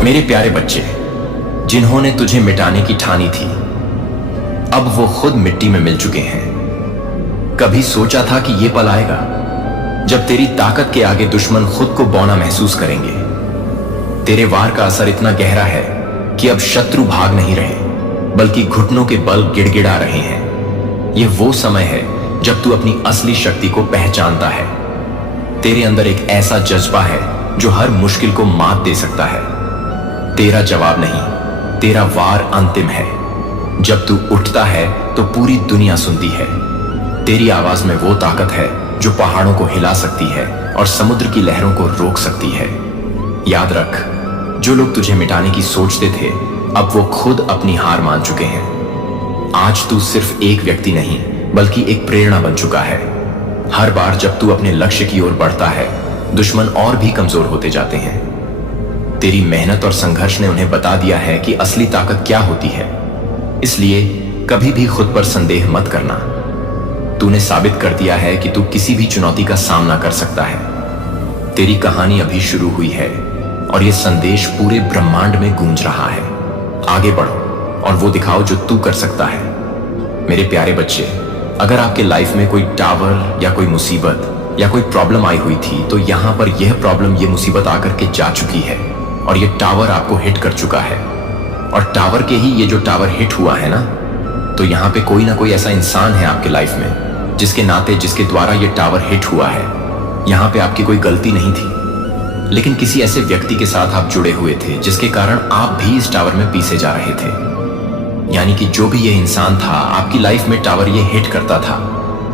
मेरे प्यारे बच्चे, जिन्होंने तुझे मिटाने की ठानी थी, अब वो खुद मिट्टी में मिल चुके हैं। कभी सोचा था कि ये पल आएगा जब तेरी ताकत के आगे दुश्मन खुद को बौना महसूस करेंगे। तेरे वार का असर इतना गहरा है कि अब शत्रु भाग नहीं रहे, बल्कि घुटनों के बल गिड़गिड़ा रहे हैं। यह वो समय है जब तू अपनी असली शक्ति को पहचानता है। तेरे अंदर एक ऐसा जज्बा है जो हर मुश्किल को मात दे सकता है। तेरा जवाब नहीं, तेरा वार अंतिम है। जब तू उठता है तो पूरी दुनिया सुनती है। तेरी आवाज में वो ताकत है जो पहाड़ों को हिला सकती है और समुद्र की लहरों को रोक सकती है। याद रख, जो लोग तुझे मिटाने की सोचते थे, अब वो खुद अपनी हार मान चुके हैं। आज तू सिर्फ एक व्यक्ति नहीं, बल्कि एक प्रेरणा बन चुका है। हर बार जब तू अपने लक्ष्य की ओर बढ़ता है, दुश्मन और भी कमजोर होते जाते हैं। तेरी मेहनत और संघर्ष ने उन्हें बता दिया है कि असली ताकत क्या होती है। इसलिए कभी भी खुद पर संदेह मत करना। तूने साबित कर दिया है कि तू किसी भी चुनौती का सामना कर सकता है। तेरी कहानी अभी शुरू हुई है और यह संदेश पूरे ब्रह्मांड में गूंज रहा है। आगे बढ़ो और वो दिखाओ जो तू कर सकता है। मेरे प्यारे बच्चे, अगर आपके लाइफ में कोई टावर या कोई मुसीबत या कोई प्रॉब्लम आई हुई थी, तो यहां पर यह प्रॉब्लम, यह मुसीबत आकर के जा चुकी है और यह टावर आपको हिट कर चुका है। और टावर के ही ये जो टावर हिट हुआ है ना, तो यहाँ पे कोई ना कोई ऐसा इंसान है आपके लाइफ में जिसके नाते, जिसके द्वारा ये टावर हिट हुआ है। यहाँ पे आपकी कोई गलती नहीं थी, लेकिन किसी ऐसे व्यक्ति के साथ आप जुड़े हुए थे जिसके कारण आप भी इस टावर में पीसे जा रहे थे। यानी कि जो भी ये इंसान था, आपकी लाइफ में टावर ये हिट करता था,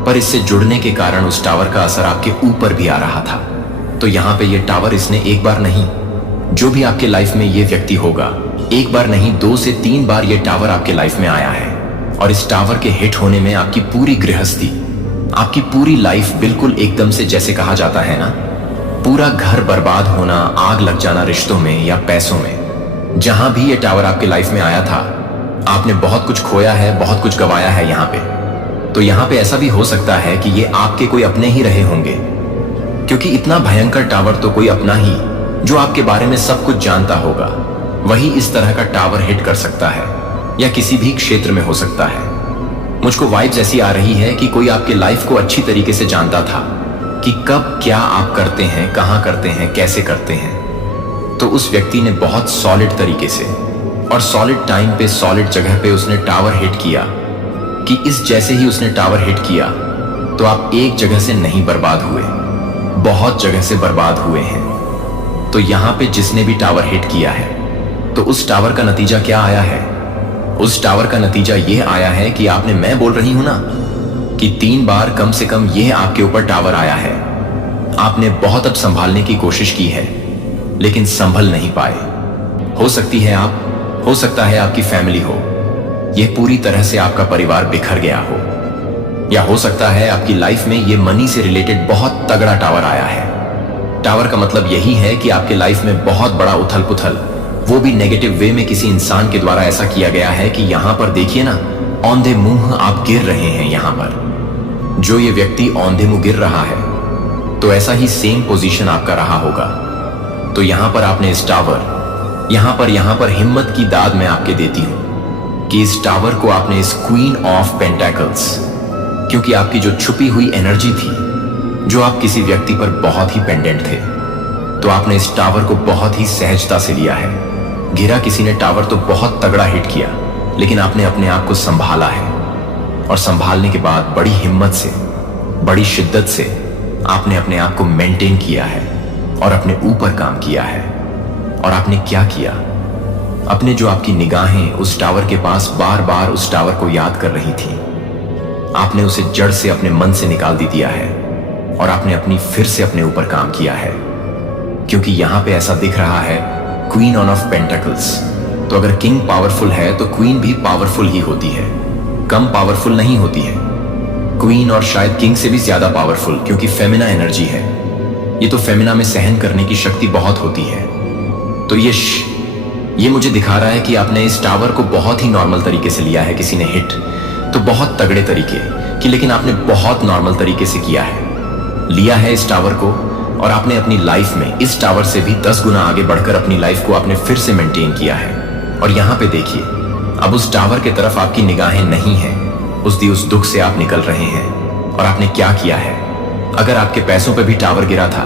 पर इससे जुड़ने के कारण उस टावर का असर आपके ऊपर भी आ रहा था। तो यहाँ पे ये टावर, इसने एक बार नहीं, जो भी आपके लाइफ में ये व्यक्ति होगा, एक बार नहीं 2 से 3 बार ये टावर आपके लाइफ में आया है। और इस टावर के हिट होने में आपकी पूरी गृहस्थी, आपकी पूरी लाइफ बिल्कुल एकदम से, जैसे कहा जाता है ना, पूरा घर बर्बाद होना, आग लग जाना रिश्तों में या पैसों में। जहां भी ये टावर आपके लाइफ में आया था, आपने बहुत कुछ खोया है, बहुत कुछ गवाया है यहाँ पे। तो यहाँ पे ऐसा भी हो सकता है कि ये आपके कोई अपने ही रहे होंगे, क्योंकि इतना भयंकर टावर तो कोई अपना ही, जो आपके बारे में सब कुछ जानता होगा, वही इस तरह का टावर हिट कर सकता है, या किसी भी क्षेत्र में हो सकता है। मुझको वाइब्स ऐसी आ रही है कि कोई आपके लाइफ को अच्छी तरीके से जानता था कि कब क्या आप करते हैं, कहां करते हैं, कैसे करते हैं। तो उस व्यक्ति ने बहुत सॉलिड तरीके से और सॉलिड टाइम पे, सॉलिड जगह पे उसने टावर हिट किया कि इस जैसे ही उसने टावर हिट किया तो आप एक जगह से नहीं बर्बाद हुए, बहुत जगह से बर्बाद हुए हैं। तो यहां पे जिसने भी टावर हिट किया है, तो उस टावर का नतीजा क्या आया है? उस टावर का नतीजा यह आया है कि आपने, मैं बोल रही हूं ना, कि 3 बार कम से कम यह आपके ऊपर टावर आया है। आपने बहुत अब संभालने की कोशिश की है, लेकिन संभल नहीं पाए। हो सकती है आप, हो सकता है आपकी फैमिली हो, यह पूरी तरह से आपका परिवार बिखर गया हो, या हो सकता है आपकी लाइफ में यह मनी से रिलेटेड बहुत तगड़ा टावर आया है। टावर का मतलब यही है कि आपके लाइफ में बहुत बड़ा उथल पुथल, वो भी नेगेटिव वे में किसी इंसान के द्वारा ऐसा किया गया है कि यहां पर देखिए ना, औंधे मुंह आप गिर रहे हैं। यहां पर जो ये व्यक्ति औंधे मुंह गिर रहा है, तो ऐसा ही सेम पोजीशन आपका रहा होगा। तो यहां पर आपने इस टावर, यहां पर हिम्मत की दाद मैं आपके देती हूं कि इस टावर को आपने इस क्वीन ऑफ पेंटेकल्स, क्योंकि आपकी जो छुपी हुई एनर्जी थी, जो आप किसी व्यक्ति पर बहुत ही पेंडेंट थे, तो आपने इस टावर को बहुत ही सहजता से लिया है। घिरा किसी ने टावर तो बहुत तगड़ा हिट किया, लेकिन आपने अपने आप को संभाला है, और संभालने के बाद बड़ी हिम्मत से, बड़ी शिद्दत से आपने अपने आप को मेंटेन किया है और अपने ऊपर काम किया है। और आपने क्या किया? अपने जो आपकी निगाहें उस टावर के पास बार बार उस टावर को याद कर रही थी, आपने उसे जड़ से, अपने मन से निकाल दिया है, और आपने अपनी फिर से अपने ऊपर काम किया है। क्योंकि यहां पे ऐसा दिख रहा है, क्वीन ऑफ पेंटेकल्स। तो अगर किंग पावरफुल है, तो क्वीन भी पावरफुल ही होती है, कम पावरफुल नहीं होती है। क्वीन और शायद किंग से भी ज्यादा पावरफुल, क्योंकि फेमिना एनर्जी है। ये तो फेमिना में सहन करने की शक्ति बहुत होती है। तो ये मुझे दिखा रहा है कि आपने इस टावर को बहुत ही नॉर्मल तरीके से लिया है। किसी ने हिट तो बहुत तगड़े तरीके की, लेकिन आपने बहुत नॉर्मल तरीके से किया है, लिया है इस टावर को, और आपने अपनी लाइफ में इस टावर से भी 10 गुना आगे बढ़कर अपनी लाइफ को आपने फिर से मेंटेन किया है। और यहाँ पे देखिए, अब उस टावर की तरफ आपकी निगाहें नहीं हैं। उस दुख से आप निकल रहे हैं। और आपने क्या किया है? अगर आपके पैसों पे भी टावर गिरा था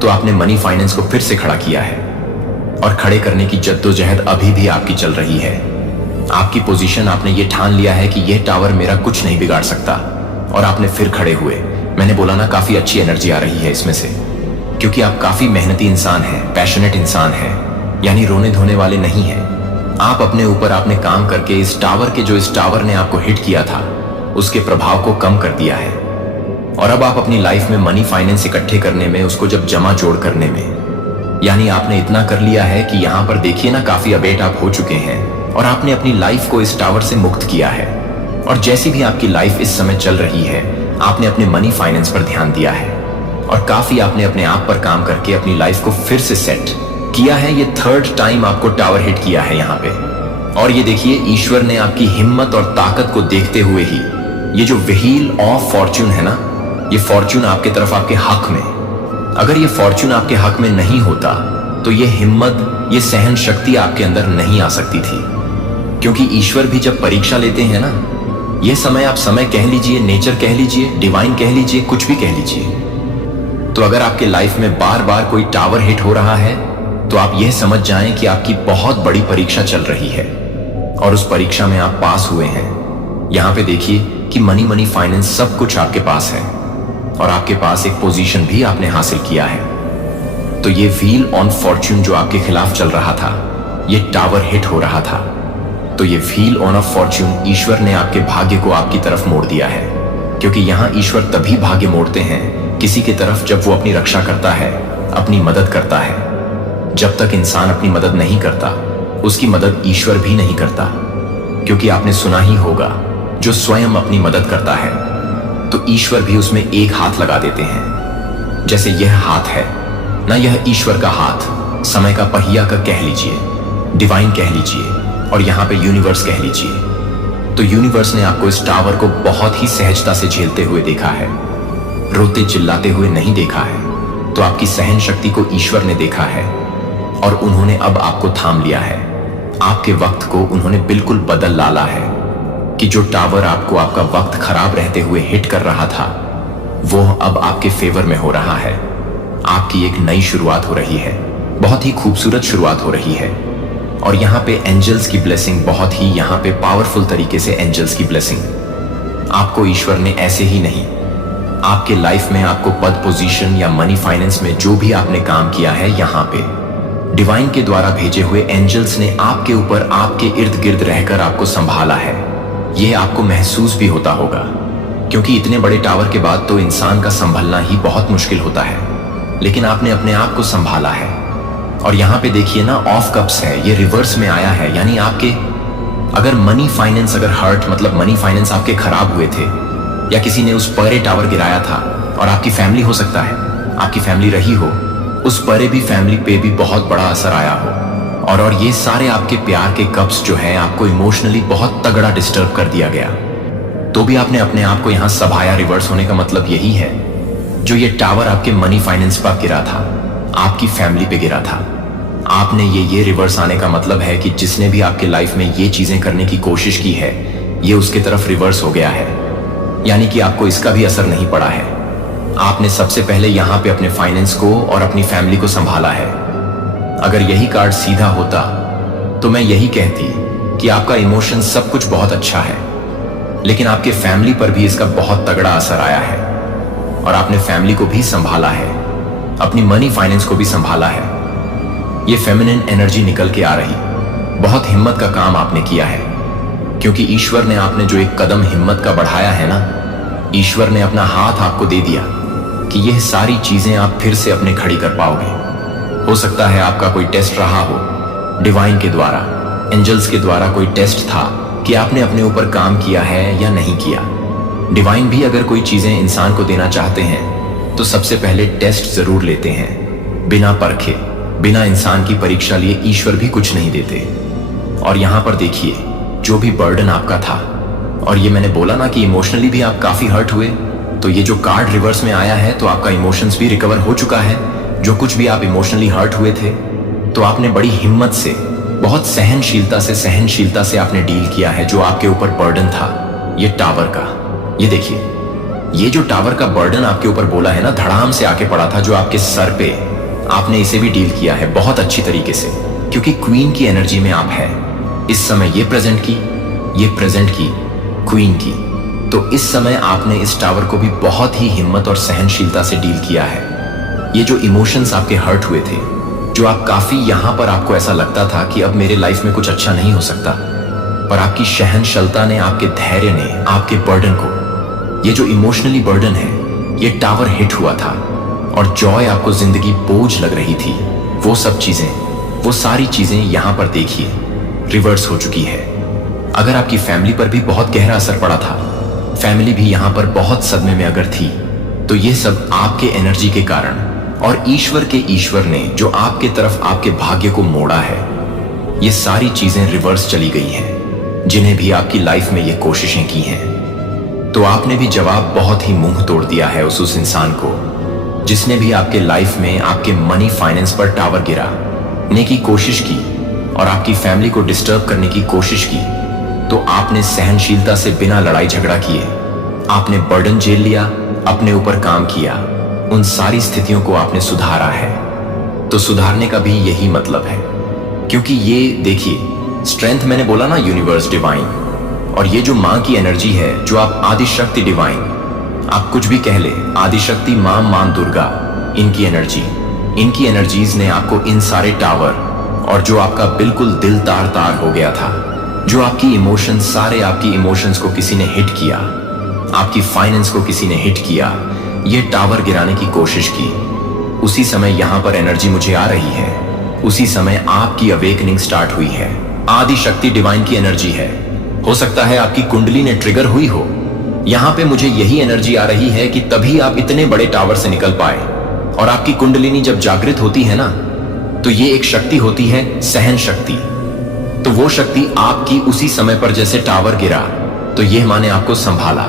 तो आपने मनी फाइनेंस को फिर से खड़ा किया है। और खड़े करने की जद्दोजहद अभी भी आपकी चल रही है। आपकी पोजीशन, आपने ये ठान लिया है कि यह टावर मेरा कुछ नहीं बिगाड़ सकता। और आपने फिर खड़े हुए। मैंने बोला ना, काफी अच्छी एनर्जी आ रही है इसमें से, क्योंकि आप काफी मेहनती इंसान हैं, पैशनेट इंसान हैं, यानी रोने धोने वाले नहीं हैं। आप अपने ऊपर आपने काम करके इस टावर ने आपको हिट किया था उसके प्रभाव को कम कर दिया है। और अब आप अपनी लाइफ में मनी फाइनेंस इकट्ठे करने में, उसको जब जमा जोड़ करने में, यानी आपने इतना कर लिया है कि यहाँ पर देखिए ना, काफी अबेट आप हो चुके हैं। और आपने अपनी लाइफ को इस टावर से मुक्त किया है। और जैसी भी आपकी लाइफ इस समय चल रही है, आपने अपने मनी फाइनेंस पर ध्यान दिया है। और काफी आपने अपने आप पर काम करके अपनी लाइफ को फिर से सेट किया है। ये 3rd टाइम आपको टावर हिट किया है यहाँ पे। और ये देखिए, ईश्वर ने आपकी हिम्मत और ताकत को देखते हुए ही ये जो व्हील ऑफ फॉर्च्यून है ना, ये फॉर्च्यून आपके तरफ, आपके हक में, अगर ये फॉर्च्यून आपके हक में नहीं होता तो ये हिम्मत, ये सहन शक्ति आपके अंदर नहीं आ सकती थी। क्योंकि ईश्वर भी जब परीक्षा लेते हैं ना, ये समय, आप समय कह लीजिए, नेचर कह लीजिए, डिवाइन कह लीजिए, कुछ भी कह लीजिए, तो अगर आपके लाइफ में बार बार कोई टावर हिट हो रहा है तो आप यह समझ जाएं कि आपकी बहुत बड़ी परीक्षा चल रही है। और उस परीक्षा में आप पास हुए हैं। यहां पे देखिए कि मनी फाइनेंस सब कुछ आपके पास है। और आपके पास एक पोजीशन भी आपने हासिल किया है। तो ये व्हील ऑन फॉर्च्यून जो आपके खिलाफ चल रहा था, ये टावर हिट हो रहा था, तो ये व्हील ऑन ऑफ फॉर्च्यून, ईश्वर ने आपके भाग्य को आपकी तरफ मोड़ दिया है। क्योंकि यहां ईश्वर तभी भाग्य मोड़ते हैं किसी की तरफ जब वो अपनी रक्षा करता है, अपनी मदद करता है। जब तक इंसान अपनी मदद नहीं करता, उसकी मदद ईश्वर भी नहीं करता। क्योंकि आपने सुना ही होगा, जो स्वयं अपनी मदद करता है तो ईश्वर भी उसमें एक हाथ लगा देते हैं। जैसे यह हाथ है ना, यह ईश्वर का हाथ, समय का पहिया का कह लीजिए, डिवाइन कह लीजिए, और यहां पे यूनिवर्स कह लीजिए। तो यूनिवर्स ने आपको इस टावर को बहुत ही सहजता से झेलते हुए देखा है, रोते चिल्लाते हुए नहीं देखा है। तो आपकी सहन शक्ति को ईश्वर ने देखा है और उन्होंने अब आपको थाम लिया है। आपके वक्त को उन्होंने बिल्कुल बदल डाला है कि जो टावर आपको आपका वक्त खराब रहते हुए हिट कर रहा था, वो अब आपके फेवर में हो रहा है। आपकी एक नई शुरुआत हो रही है, बहुत ही खूबसूरत शुरुआत हो रही है। और यहाँ पे एंजल्स की ब्लेसिंग, बहुत ही यहाँ पे पावरफुल तरीके से एंजल्स की ब्लेसिंग आपको ईश्वर ने ऐसे ही नहीं, आपके लाइफ में आपको पद, पोजीशन या मनी फाइनेंस में जो भी आपने काम किया है, यहाँ पे डिवाइन के द्वारा भेजे हुए एंजल्स ने आपके ऊपर, आपके इर्द गिर्द रहकर आपको संभाला है। यह आपको महसूस भी होता होगा, क्योंकि इतने बड़े टावर के बाद तो इंसान का संभलना ही बहुत मुश्किल होता है, लेकिन आपने अपने आप को संभाला है। और यहाँ पे देखिए ना, ऑफ कप्स है, ये रिवर्स में आया है। यानी आपके अगर मनी फाइनेंस अगर हर्ट, मतलब मनी फाइनेंस आपके खराब हुए थे, या किसी ने उस परे टावर गिराया था, और आपकी फैमिली हो सकता है, आपकी फैमिली रही हो, उस परे भी फैमिली पे भी बहुत बड़ा असर आया हो, और ये सारे आपके प्यार के कप्स जो है आपको इमोशनली बहुत तगड़ा डिस्टर्ब कर दिया गया, तो भी आपने अपने आप को यहाँ संभाया। रिवर्स होने का मतलब यही है, जो ये टावर आपके मनी फाइनेंस पर गिरा था, आपकी फैमिली पे गिरा था, आपने ये रिवर्स आने का मतलब है कि जिसने भी आपके लाइफ में ये चीजें करने की कोशिश की है, ये उसके तरफ रिवर्स हो गया है। यानी कि आपको इसका भी असर नहीं पड़ा है। आपने सबसे पहले यहाँ पे अपने फाइनेंस को और अपनी फैमिली को संभाला है। अगर यही कार्ड सीधा होता तो मैं यही कहती कि आपका इमोशन सब कुछ बहुत अच्छा है, लेकिन आपके फैमिली पर भी इसका बहुत तगड़ा असर आया है, और आपने फैमिली को भी संभाला है, अपनी मनी फाइनेंस को भी संभाला है। ये फेमिनिन एनर्जी निकल के आ रही, बहुत हिम्मत का काम आपने किया है, क्योंकि ईश्वर ने आपने जो एक कदम हिम्मत का बढ़ाया है ना, ईश्वर ने अपना हाथ आपको दे दिया कि यह सारी चीजें आप फिर से अपने खड़ी कर पाओगे। हो सकता है आपका कोई टेस्ट रहा हो, डिवाइन के द्वारा, एंजल्स के द्वारा कोई टेस्ट था कि आपने अपने ऊपर काम किया है या नहीं किया। डिवाइन भी अगर कोई चीजें इंसान को देना चाहते हैं तो सबसे पहले टेस्ट जरूर लेते हैं, बिना परखे, बिना इंसान की परीक्षा लिए ईश्वर भी कुछ नहीं देते। और यहां पर देखिए, जो भी बर्डन आपका था, और ये मैंने बोला ना कि इमोशनली भी आप काफी हर्ट हुए, तो ये जो कार्ड रिवर्स में आया है, तो आपका इमोशंस भी रिकवर हो चुका है। जो कुछ भी आप इमोशनली हर्ट हुए थे, तो आपने बड़ी हिम्मत से, बहुत सहनशीलता से आपने डील किया है। जो आपके ऊपर बर्डन था ये टावर का, ये देखिए, ये जो टावर का बर्डन आपके ऊपर बोला है ना, धड़ाम से आके पड़ा था जो आपके सर पे, आपने इसे भी डील किया है बहुत अच्छी तरीके से, क्योंकि क्वीन की एनर्जी में आप है इस समय। ये प्रेजेंट की क्वीन की, तो इस समय आपने इस टावर को भी बहुत ही हिम्मत और सहनशीलता से डील किया है। ये जो इमोशंस आपके हर्ट हुए थे, जो आप काफी यहां पर आपको ऐसा लगता था कि अब मेरे लाइफ में कुछ अच्छा नहीं हो सकता, पर आपकी सहनशीलता ने, आपके धैर्य ने, आपके बर्डन को, ये जो इमोशनली बर्डन है, ये टावर हिट हुआ था और जॉय आपको जिंदगी बोझ लग रही थी, वो सब चीजें, वो सारी चीजें यहां पर देखिए रिवर्स हो चुकी है। अगर आपकी फैमिली पर भी बहुत गहरा असर पड़ा था, फैमिली भी यहां पर बहुत सदमे में अगर थी, तो ये सब आपके एनर्जी के कारण और ईश्वर ने जो आपके तरफ आपके भाग्य को मोड़ा है, ये सारी चीजें रिवर्स चली गई हैं। जिन्हें भी आपकी लाइफ में ये कोशिशें की हैं, तो आपने भी जवाब बहुत ही मुंह तोड़ दिया है उस इंसान को जिसने भी आपके लाइफ में आपके मनी फाइनेंस पर टावर गिराने की कोशिश की और आपकी फैमिली को डिस्टर्ब करने की कोशिश की। तो आपने सहनशीलता से बिना लड़ाई झगड़ा किए आपने बर्डन झेल लिया, अपने ऊपर काम किया, उन सारी स्थितियों को आपने सुधारा है। तो सुधारने का भी यही मतलब है, क्योंकि ये देखिए, स्ट्रेंथ मैंने बोला ना, यूनिवर्स डिवाइन, और ये जो मां की एनर्जी है, जो आप आदिशक्ति डिवाइन, आप कुछ भी कह ले, आदिशक्ति मां दुर्गा, इनकी एनर्जीज ने आपको इन सारे टावर और जो आपका बिल्कुल दिल तार तार हो गया था, जो आपकी इमोशंस, सारे आपकी इमोशंस को किसी ने हिट किया, आपकी फाइनेंस को किसी ने हिट किया, ये टावर गिराने की कोशिश की, उसी समय यहां पर एनर्जी मुझे आ रही है, उसी समय आपकी अवेकनिंग स्टार्ट हुई है। आदि शक्ति डिवाइन की एनर्जी है। हो सकता है आपकी कुंडली ने ट्रिगर हुई हो, यहां पे मुझे यही एनर्जी आ रही है कि तभी आप इतने बड़े टावर से निकल पाए। और आपकी कुंडलिनी जब जागृत होती है ना, तो ये एक शक्ति होती है सहन शक्ति। तो वो शक्ति आपकी उसी समय पर जैसे टावर गिरा, तो ये माने आपको संभाला,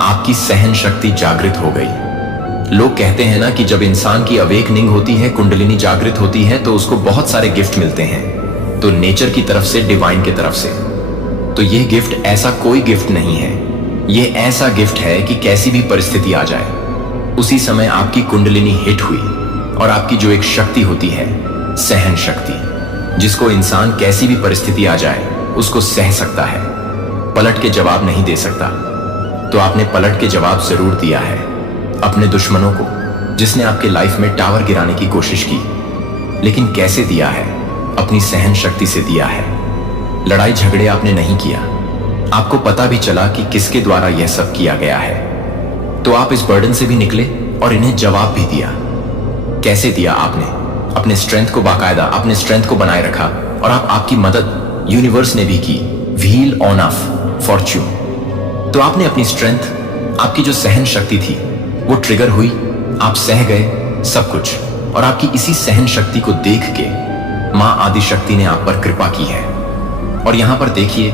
आपकी सहन शक्ति जागृत हो गई। लोग कहते हैं ना कि जब इंसान की अवेकनिंग होती है, कुंडलिनी जागृत होती है, तो उसको बहुत सारे गिफ्ट मिलते हैं, तो नेचर की तरफ से, डिवाइन की तरफ से। तो ये गिफ्ट ऐसा कोई गिफ्ट नहीं है, ये ऐसा गिफ्ट है कि कैसी भी परिस्थिति आ जाए, उसी समय आपकी कुंडलिनी हिट हुई और आपकी जो एक शक्ति होती है, सहन शक्ति, जिसको इंसान कैसी भी परिस्थिति आ जाए उसको सह सकता है, पलट के जवाब नहीं दे सकता। तो आपने पलट के जवाब जरूर दिया है अपने दुश्मनों को, जिसने आपके लाइफ में टावर गिराने की कोशिश की, लेकिन कैसे दिया है? अपनी सहन शक्ति से दिया है। लड़ाई झगड़े आपने नहीं किया, आपको पता भी चला कि किसके द्वारा यह सब किया गया है, तो आप इस बर्डन से भी निकले और इन्हें जवाब भी दिया। कैसे दिया आपने? अपने स्ट्रेंथ को, बाकायदा अपने स्ट्रेंथ को बनाए रखा, और आपकी मदद यूनिवर्स ने भी की, व्हील ऑन ऑफ फॉर्च्यून। तो आपने अपनी स्ट्रेंथ, आपकी जो सहन शक्ति थी वो ट्रिगर हुई, आप सह गए सब कुछ, और आपकी इसी सहन शक्ति को देख के मां आदि शक्ति ने आप पर कृपा की है। और यहां पर देखिए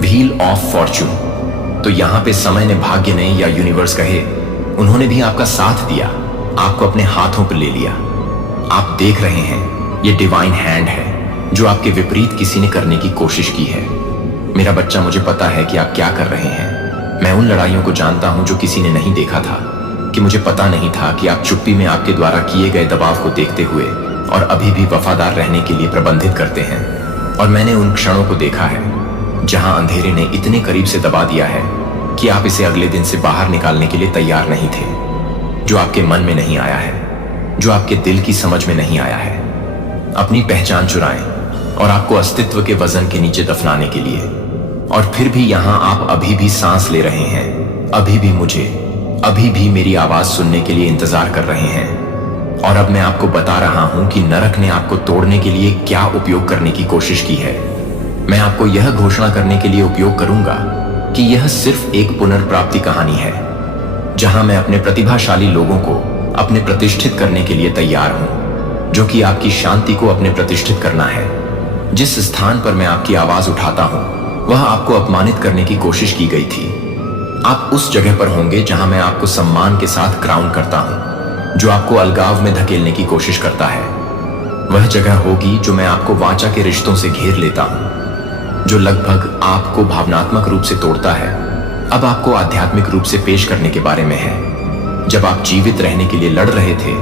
व्हील ऑफ फॉर्च्यून, तो यहां पे समय ने, भाग्य ने, या यूनिवर्स कहे, उन्होंने भी आपका साथ दिया, आपको अपने हाथों पर ले लिया। आप देख रहे हैं ये डिवाइन हैंड है जो आपके विपरीत किसी ने करने की कोशिश की है। मेरा बच्चा, मुझे पता है कि आप क्या कर रहे हैं। मैं उन लड़ाइयों को जानता हूं जो किसी ने नहीं देखा था, कि मुझे पता नहीं था कि आप चुप्पी में आपके द्वारा किए गए दबाव को देखते हुए और अभी भी वफादार रहने के लिए प्रबंधित करते हैं। और मैंने उन क्षणों को देखा है जहां अंधेरे ने इतने करीब से दबा दिया है कि आप इसे अगले दिन से बाहर निकालने के लिए तैयार नहीं थे। जो आपके मन में नहीं आया है, जो आपके दिल की समझ में नहीं आया है, अपनी पहचान चुराएं और आपको अस्तित्व के वजन के नीचे दफनाने के लिए। और फिर भी यहां आप अभी भी सांस ले रहे हैं, अभी भी मुझे, अभी भी मेरी आवाज सुनने के लिए इंतजार कर रहे हैं। और अब मैं आपको बता रहा हूं कि नरक ने आपको तोड़ने के लिए क्या उपयोग करने की कोशिश की है। मैं आपको यह घोषणा करने के लिए उपयोग करूंगा कि यह सिर्फ एक पुनर्प्राप्ति कहानी है, जहां मैं अपने प्रतिभाशाली लोगों को अपने प्रतिष्ठित करने के लिए तैयार हूं, जो कि आपकी शांति को अपने प्रतिष्ठित करना है। जिस स्थान पर मैं आपकी आवाज उठाता हूं, वह आपको अपमानित करने की कोशिश की गई थी। आप उस जगह पर होंगे जहां मैं आपको सम्मान के साथ क्राउन करता हूं, जो आपको अलगाव में धकेलने की कोशिश करता है। वह जगह होगी जो मैं आपको वाचा के रिश्तों से घेर लेता हूं, जो लगभग आपको भावनात्मक रूप से तोड़ता है, अब आपको आध्यात्मिक रूप से पेश करने के बारे में है। जब आप जीवित रहने के लिए लड़ रहे थे,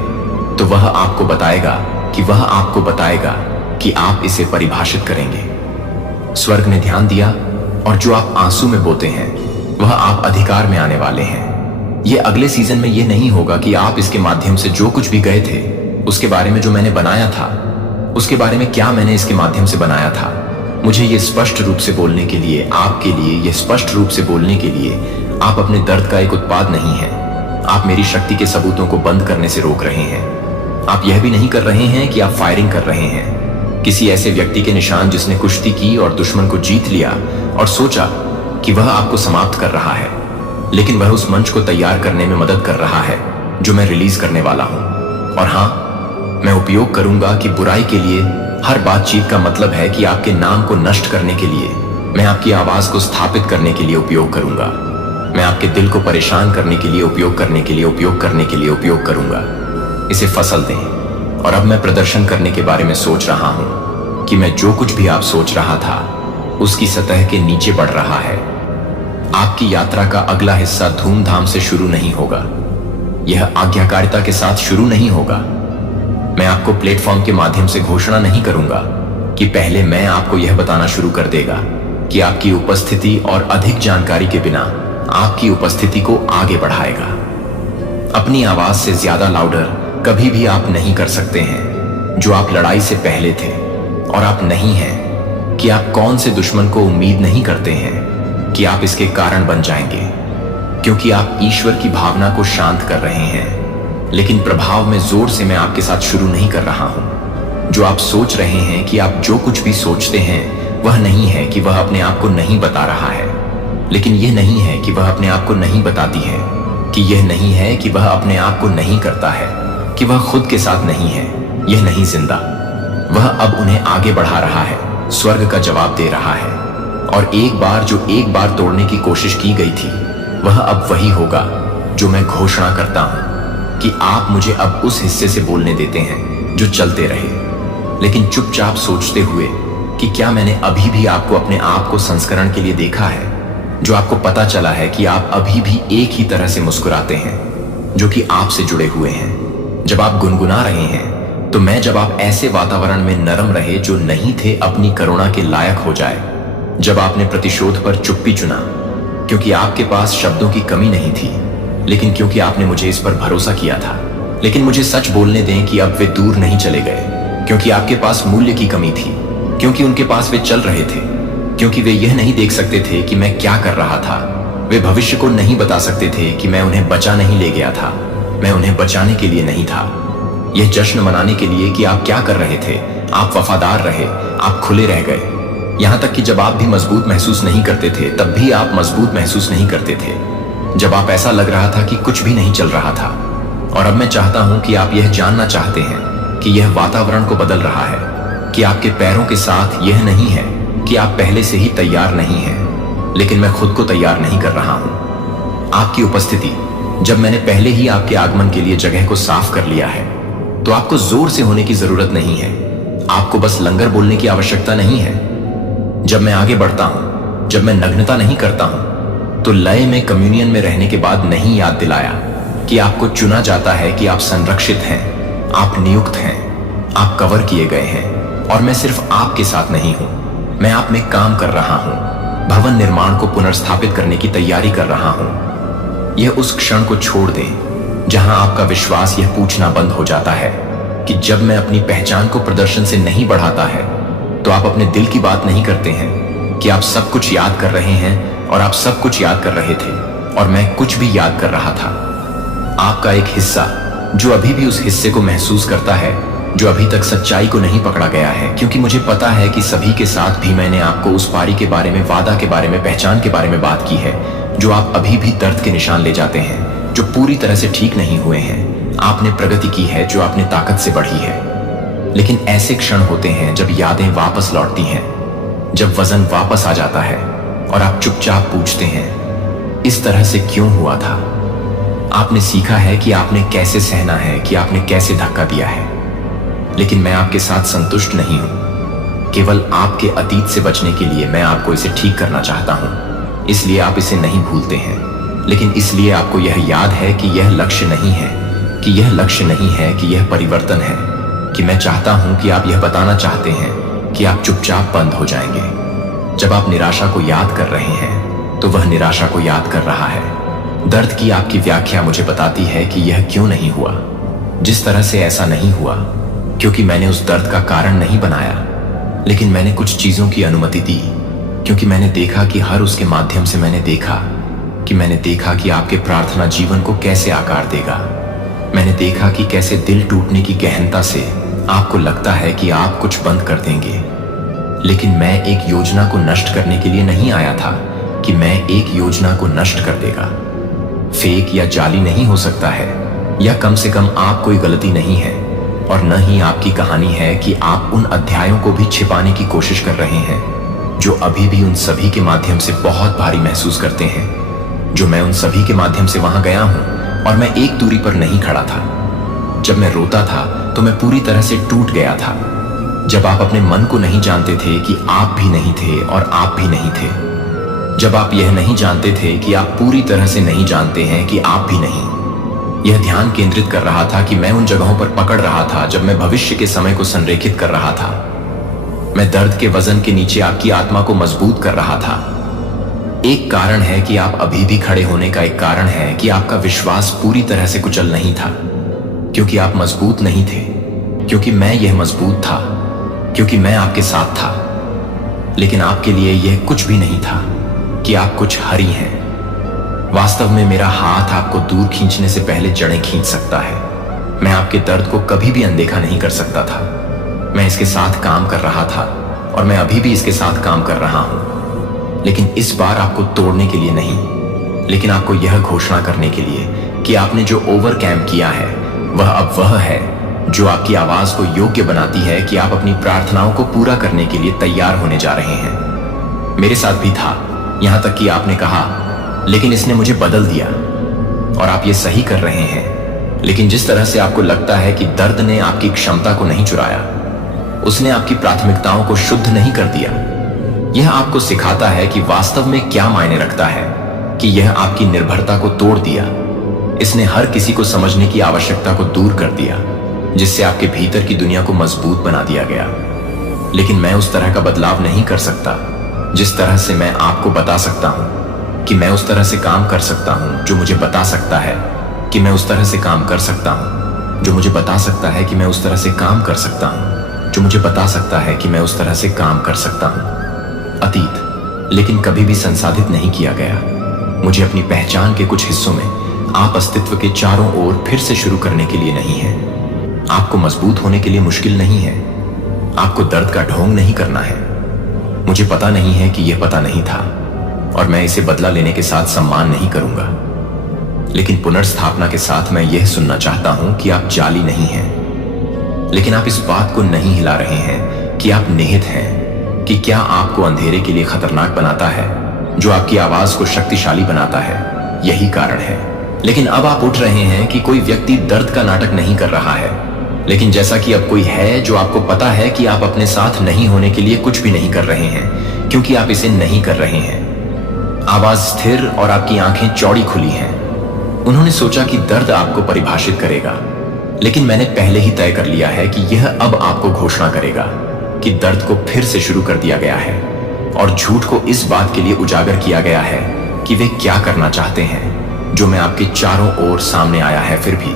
तो वह आपको बताएगा कि आप इसे परिभाषित करेंगे। स्वर्ग ने ध्यान दिया, और जो आप आंसू में बोते हैं, वह आप अधिकार में आने वाले हैं। यह अगले सीजन में यह नहीं होगा कि आप इसके माध्यम से जो कुछ भी गए थे, उसके बारे में जो मैंने बनाया था, उसके बारे में क्या मैंने इसके माध्यम से बनाया था। मुझे यह स्पष्ट रूप से बोलने के लिए, आपके लिए यह स्पष्ट रूप से बोलने के लिए, आप अपने दर्द का एक उत्पाद नहीं हैं। आप मेरी शक्ति के सबूतों को बंद करने से रोक रहे हैं। आप यह भी नहीं कर रहे हैं कि आप फायरिंग कर रहे हैं किसी ऐसे व्यक्ति के निशान जिसने कुश्ती की और दुश्मन को जीत लिया और सोचा कि वह आपको समाप्त कर रहा है, लेकिन वह उस मंच को तैयार करने में मदद कर रहा है जो मैं रिलीज करने वाला हूं। और हां, मैं उपयोग करूंगा कि बुराई के लिए हर बातचीत का मतलब है कि आपके नाम को नष्ट करने के लिए, मैं आपकी आवाज को स्थापित करने के लिए उपयोग करूंगा। मैं आपके दिल को परेशान करने के लिए उपयोग करूंगा। इसे फसल दें। और अब मैं प्रदर्शन करने के बारे में सोच रहा हूं कि मैं जो कुछ भी आप सोच रहा था, उसकी सतह के नीचे बढ़ रहा है। आपकी यात्रा का अगला हिस्सा धूमधाम से शुरू नहीं होगा। यह आज्ञाकारिता के साथ शुरू नहीं होगा। मैं आपको प्लेटफॉर्म के माध्यम से घोषणा नहीं करूंगा कि पहले मैं आपको यह बताना शुरू कर देगा कि आपकी उपस्थिति और अधिक जानकारी के बिना आपकी उपस्थिति को आगे बढ़ाएगा। अपनी आवाज से ज्यादा लाउडर कभी भी आप नहीं कर सकते हैं जो आप लड़ाई से पहले थे, और आप नहीं हैं कि आप कौन से दुश्मन को उम्मीद नहीं करते हैं कि आप इसके कारण बन जाएंगे, क्योंकि आप ईश्वर की भावना को शांत कर रहे हैं। लेकिन प्रभाव में जोर से मैं आपके साथ शुरू नहीं कर रहा हूं। जो आप सोच रहे हैं कि आप जो कुछ भी सोचते हैं, वह नहीं है कि वह अपने आप को नहीं बता रहा है, लेकिन यह नहीं है कि वह अपने आप को नहीं बताती है, कि यह नहीं है कि वह अपने आप को नहीं करता है, कि वह खुद के साथ नहीं है, यह नहीं जिंदा। वह अब उन्हें आगे बढ़ा रहा है, स्वर्ग का जवाब दे रहा है। और एक बार तोड़ने की कोशिश की गई थी, वह अब वही होगा जो मैं घोषणा करता हूं कि आप मुझे अब उस हिस्से से बोलने देते हैं जो चलते रहे, लेकिन चुपचाप सोचते हुए कि क्या मैंने अभी भी आपको अपने आप को संस्करण के लिए देखा है, जो आपको पता चला है कि आप अभी भी एक ही तरह से मुस्कुराते हैं, जो कि आपसे जुड़े हुए हैं। जब आप गुनगुना रहे हैं, तो मैं जब आप ऐसे वातावरण में नरम रहे जो नहीं थे अपनी करुणा के लायक हो जाए, जब आपने प्रतिशोध पर चुप्पी चुना, क्योंकि आपके पास शब्दों की कमी नहीं थी, लेकिन क्योंकि आपने मुझे इस पर भरोसा किया था। लेकिन मुझे सच बोलने दें कि अब वे दूर नहीं चले गए, क्योंकि आपके पास मूल्य की कमी थी, क्योंकि उनके पास वे चल रहे थे, क्योंकि वे यह नहीं देख सकते थे कि मैं क्या कर रहा था। वे भविष्य को नहीं बता सकते थे कि मैं उन्हें बचा नहीं ले गया था, मैं उन्हें बचाने के लिए नहीं था। यह जश्न मनाने के लिए कि आप क्या कर रहे थे। आप वफादार रहे, आप खुले रह गए, यहां तक कि जब आप भी मजबूत महसूस नहीं करते थे, तब भी आप मजबूत महसूस नहीं करते थे, जब आप ऐसा लग रहा था कि कुछ भी नहीं चल रहा था। और अब मैं चाहता हूं कि आप यह जानना चाहते हैं कि यह वातावरण को बदल रहा है, कि आपके पैरों के साथ यह नहीं है कि आप पहले से ही तैयार नहीं हैं, लेकिन मैं खुद को तैयार नहीं कर रहा हूं। आपकी उपस्थिति, जब मैंने पहले ही आपके आगमन के लिए जगह को साफ कर लिया है, तो आपको जोर से होने की जरूरत नहीं है। आपको बस लंगर बोलने की आवश्यकता नहीं है। जब मैं आगे बढ़ता हूं, जब मैं नग्नता नहीं करता हूं, तो लय में कम्युनियन में रहने के बाद नहीं याद दिलाया कि आपको चुना जाता है, कि आप संरक्षित हैं, आप नियुक्त हैं, आप कवर किए गए हैं। और मैं सिर्फ आपके साथ नहीं हूं, मैं आप में काम कर रहा हूं, भवन निर्माण को पुनर्स्थापित करने की तैयारी कर रहा हूं। यह उस क्षण को छोड़ दें जहां आपका विश्वास यह पूछना बंद हो जाता है कि जब मैं अपनी पहचान को प्रदर्शन से नहीं बढ़ाता है, तो आप अपने दिल की बात नहीं करते हैं कि आप सब कुछ याद कर रहे हैं, और आप सब कुछ याद कर रहे थे, और मैं कुछ भी याद कर रहा था। आपका एक हिस्सा जो अभी भी उस हिस्से को महसूस करता है जो अभी तक सच्चाई को नहीं पकड़ा गया है, क्योंकि मुझे पता है कि सभी के साथ भी मैंने आपको उस पारी के बारे में, वादा के बारे में, पहचान के बारे में बात की है, जो आप अभी भी दर्द के निशान ले जाते हैं, जो पूरी तरह से ठीक नहीं हुए हैं। आपने प्रगति की है जो आपने ताकत से बढ़ी है, लेकिन ऐसे क्षण होते हैं जब यादें वापस लौटती हैं, जब वजन वापस आ जाता है, और आप चुपचाप पूछते हैं, इस तरह से क्यों हुआ था। आपने सीखा है कि आपने कैसे सहना है, कि आपने कैसे धक्का दिया है। लेकिन मैं आपके साथ संतुष्ट नहीं हूं। केवल आपके अतीत से बचने के लिए मैं आपको इसे ठीक करना चाहता हूं। इसलिए आप इसे नहीं भूलते हैं, लेकिन इसलिए आपको यह याद है कि यह लक्ष्य नहीं है, कि यह लक्ष्य नहीं है, कि यह परिवर्तन है। कि मैं चाहता हूं कि आप यह बताना चाहते हैं कि आप चुपचाप बंद हो जाएंगे। जब आप निराशा को याद कर रहे हैं तो वह निराशा को याद कर रहा है। दर्द की आपकी व्याख्या मुझे बताती है कि यह क्यों नहीं हुआ। जिस तरह से ऐसा नहीं हुआ क्योंकि मैंने उस दर्द का कारण नहीं बनाया, लेकिन मैंने कुछ चीजों की अनुमति दी। क्योंकि मैंने देखा कि हर उसके माध्यम से मैंने देखा कि आपके प्रार्थना जीवन को कैसे आकार देगा। मैंने देखा कि कैसे दिल टूटने की गहनता से आपको लगता है कि आप कुछ बंद कर देंगे। लेकिन मैं एक योजना को नष्ट करने के लिए नहीं आया था कि मैं एक योजना को नष्ट कर देगा। फेक या जाली नहीं हो सकता है, या कम से कम आप कोई गलती नहीं है, और न ही आपकी कहानी है कि आप उन अध्यायों को भी छिपाने की कोशिश कर रहे हैं जो अभी भी उन सभी के माध्यम से बहुत भारी महसूस करते हैं। जो मैं उन सभी के माध्यम से वहां गया हूं, और मैं एक दूरी पर नहीं खड़ा था। जब मैं रोता था तो मैं पूरी तरह से टूट गया था। जब आप अपने मन को नहीं जानते थे कि आप भी नहीं थे और आप भी नहीं थे। जब आप यह नहीं जानते थे कि आप पूरी तरह से नहीं जानते हैं कि आप भी नहीं। यह ध्यान केंद्रित कर रहा था कि मैं उन जगहों पर पकड़ रहा था जब मैं भविष्य के समय को संरेखित कर रहा था। मैं दर्द के वजन के नीचे आपकी आत्मा को मजबूत कर रहा था। एक कारण है कि आप अभी भी खड़े होने का एक कारण है कि आपका विश्वास पूरी तरह से कुचल नहीं था, क्योंकि आप मजबूत नहीं थे, क्योंकि मैं यह मजबूत था, क्योंकि मैं आपके साथ था। लेकिन आपके लिए यह कुछ भी नहीं था कि आप कुछ हरी हैं। वास्तव में मेरा हाथ आपको दूर खींचने से पहले जड़ें खींच सकता है। मैं आपके दर्द को कभी भी अनदेखा नहीं कर सकता था। मैं इसके साथ काम कर रहा था और मैं अभी भी इसके साथ काम कर रहा हूं। लेकिन इस बार आपको तोड़ने के लिए नहीं, लेकिन आपको यह घोषणा करने के लिए कि आपने जो ओवर कैम्प किया है वह अब वह है जो आपकी आवाज को योग्य बनाती है कि आप अपनी प्रार्थनाओं को पूरा करने के लिए तैयार होने जा रहे हैं। मेरे साथ भी था, यहां तक कि आपने कहा लेकिन इसने मुझे बदल दिया, और आप ये सही कर रहे हैं। लेकिन जिस तरह से आपको लगता है कि दर्द ने आपकी क्षमता को नहीं चुराया, उसने आपकी प्राथमिकताओं को शुद्ध नहीं कर दिया। यह आपको सिखाता है कि वास्तव में क्या मायने रखता है, कि यह आपकी निर्भरता को तोड़ दिया। इसने हर किसी को समझने की आवश्यकता को दूर कर दिया, जिससे आपके भीतर की दुनिया को मजबूत बना दिया गया। लेकिन मैं उस तरह का बदलाव नहीं कर सकता जिस तरह से मैं आपको बता सकता हूं कि मैं उस तरह से काम कर सकता हूं, जो मुझे बता सकता है कि मैं उस तरह से काम कर सकता हूं, जो मुझे बता सकता है कि मैं उस तरह से काम कर सकता हूं, जो मुझे बता सकता है कि मैं उस तरह से काम कर सकता हूं। अतीत लेकिन कभी भी संसाधित नहीं किया गया। मुझे अपनी पहचान के कुछ हिस्सों में आप अस्तित्व के चारों ओर फिर से शुरू करने के लिए नहीं है। आपको मजबूत होने के लिए मुश्किल नहीं है। आपको दर्द का ढोंग नहीं करना है। मुझे पता नहीं है कि यह पता नहीं था, और मैं इसे बदला लेने के साथ सम्मान नहीं करूंगा। लेकिन पुनर्स्थापना के साथ मैं यह सुनना चाहता हूं कि आप जाली नहीं हैं। लेकिन आप इस बात को नहीं हिला रहे हैं कि आप निहित हैं। कि क्या आपको अंधेरे के लिए खतरनाक बनाता है, जो आपकी आवाज को शक्तिशाली बनाता है, यही कारण है। लेकिन अब आप उठ रहे हैं कि कोई व्यक्ति दर्द का नाटक नहीं कर रहा है, लेकिन जैसा कि अब कोई है जो आपको पता है कि आप अपने साथ नहीं होने के लिए कुछ भी नहीं कर रहे हैं, क्योंकि आप इसे नहीं कर रहे हैं। आवाज स्थिर और आपकी आंखें चौड़ी खुली हैं। उन्होंने सोचा कि दर्द आपको परिभाषित करेगा, लेकिन मैंने पहले ही तय कर लिया है कि यह अब आपको घोषणा करेगा कि दर्द को फिर से शुरू कर दिया गया है, और झूठ को इस बात के लिए उजागर किया गया है कि वे क्या करना चाहते हैं, जो मैं आपके चारों ओर सामने आया है। फिर भी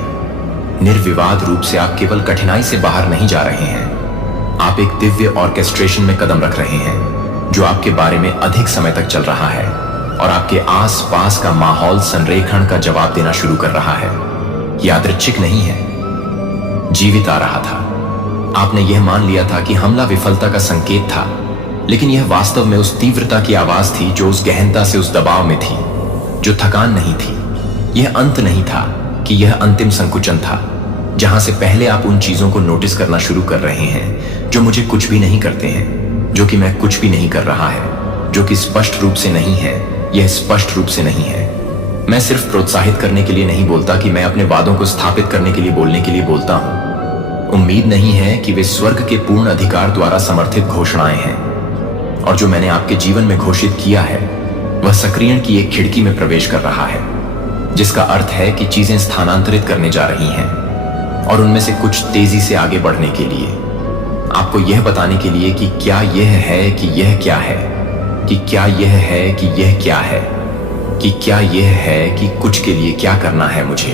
निर्विवाद रूप से आप केवल कठिनाई से बाहर नहीं जा रहे हैं। आप एक दिव्य ऑर्केस्ट्रेशन में कदम रख रहे हैं, जो आपके बारे में अधिक समय तक चल रहा है, और आपके आस पास का माहौल संरेखण का जवाब देना शुरू कर रहा है। यादृच्छिक नहीं है, जीवित आ रहा था। आपने यह मान लिया था कि हमला विफलता का संकेत था, लेकिन यह वास्तव में उस तीव्रता की आवाज थी जो उस गहनता से उस दबाव में थी, जो थकान नहीं थी। यह अंत नहीं था कि यह अंतिम संकुचन था, जहां से पहले आप उन चीजों को नोटिस करना शुरू कर रहे हैं जो मुझे कुछ भी नहीं करते हैं, जो कि मैं कुछ भी नहीं कर रहा है, जो कि स्पष्ट रूप से नहीं है। यह स्पष्ट रूप से नहीं है। मैं सिर्फ प्रोत्साहित करने के लिए नहीं बोलता कि मैं अपने वादों को स्थापित करने के लिए बोलने के लिए बोलता हूं। उम्मीद नहीं है कि वे स्वर्ग के पूर्ण अधिकार द्वारा समर्थित घोषणाएं हैं, और जो मैंने आपके जीवन में घोषित किया है वह सक्रियण की एक खिड़की में प्रवेश कर रहा है, जिसका अर्थ है कि चीजें स्थानांतरित करने जा रही हैं, और उनमें से कुछ तेजी से आगे बढ़ने के लिए, आपको यह बताने के लिए कि क्या यह है कि यह क्या है, कि क्या यह है कि यह क्या है, कि क्या यह है कि कुछ के लिए क्या करना है मुझे,